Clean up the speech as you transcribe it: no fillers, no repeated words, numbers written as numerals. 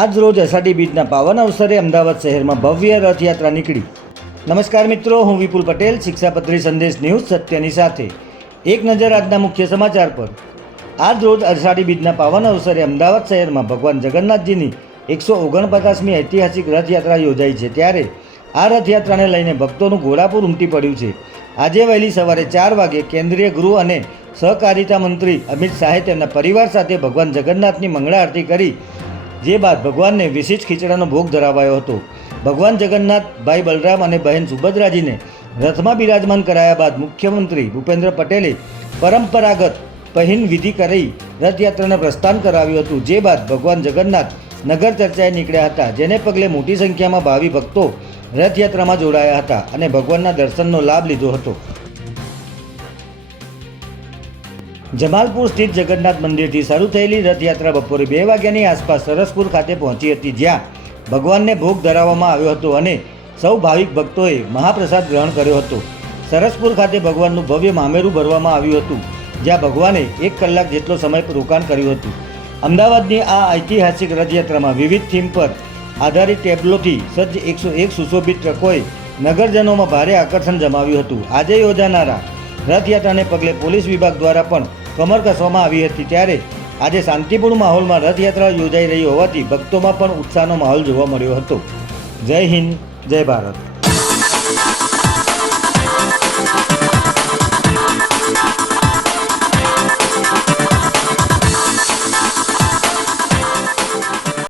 આજ રોજ અષાઢી બીજના પાવન અવસરે અમદાવાદ શહેરમાં ભવ્ય રથયાત્રા નીકળી. નમસ્કાર મિત્રો, હું વિપુલ પટેલ, શિક્ષાપત્રી સંદેશ ન્યૂઝ સત્યની સાથે. એક નજર આજના મુખ્ય સમાચાર પર. આજ રોજ અષાઢી બીજના પાવન અવસરે અમદાવાદ શહેરમાં ભગવાન જગન્નાથજીની 149મી ઐતિહાસિક રથયાત્રા યોજાઈ છે. ત્યારે આ રથયાત્રાને લઈને ભક્તોનું ઘોડાપુર ઉમટી પડ્યું છે. આજે વહેલી સવારે 4 વાગે કેન્દ્રીય ગૃહ અને સહકારિતા મંત્રી અમિત શાહે તેમના પરિવાર સાથે ભગવાન જગન્નાથની મંગળા આરતી કરી, જે બાદ ભગવાનને વિશિષ્ટ ખીચડાનો ભોગ ધરાવાયો હતો. ભગવાન જગન્નાથ, ભાઈ બલરામ અને બહેન સુભદ્રાજીને રથમાં બિરાજમાન કરાયા બાદ મુખ્યમંત્રી ભૂપેન્દ્ર પટેલે પરંપરાગત પહિન વિધિ કરી રથયાત્રાને પ્રસ્થાન કરાવ્યું હતું. જે બાદ ભગવાન જગન્નાથ નગર ચર્ચાએ નીકળ્યા હતા, જેને પગલે મોટી સંખ્યામાં ભાવિ ભક્તો રથયાત્રામાં જોડાયા હતા અને ભગવાનના દર્શનનો લાભ લીધો હતો. જમાલપુર સ્થિત જગન્નાથ મંદિરથી શરૂ થયેલી રથયાત્રા બપોરે 2 વાગ્યાની આસપાસ સરસપુર ખાતે પહોંચી હતી, જ્યાં ભગવાનને ભોગ ધરાવવામાં આવ્યો હતો અને સૌ ભાવિક ભક્તોએ મહાપ્રસાદ ગ્રહણ કર્યો હતો. સરસપુર ખાતે ભગવાનનું ભવ્ય મામેરું ભરવામાં આવ્યું હતું, જ્યાં ભગવાને 1 કલાક જેટલો સમય રોકાણ કર્યું હતું. અમદાવાદની આ ઐતિહાસિક રથયાત્રામાં વિવિધ થીમ પર આધારિત ટેબ્લોથી સજ્જ 101 સુશોભિત ટ્રકોએ નગરજનોમાં ભારે આકર્ષણ જમાવ્યું હતું. આજે યોજાનારા રથયાત્રાને પગલે પોલીસ વિભાગ દ્વારા પણ કમર કસવામાં આવી હતી. ત્યારે આજે શાંતિપૂર્ણ માહોલમાં રથયાત્રા યોજાઈ રહી હોવાથી ભક્તોમાં પણ ઉત્સાહનો માહોલ જોવા મળ્યો હતો. જય હિન્દ, જય ભારત.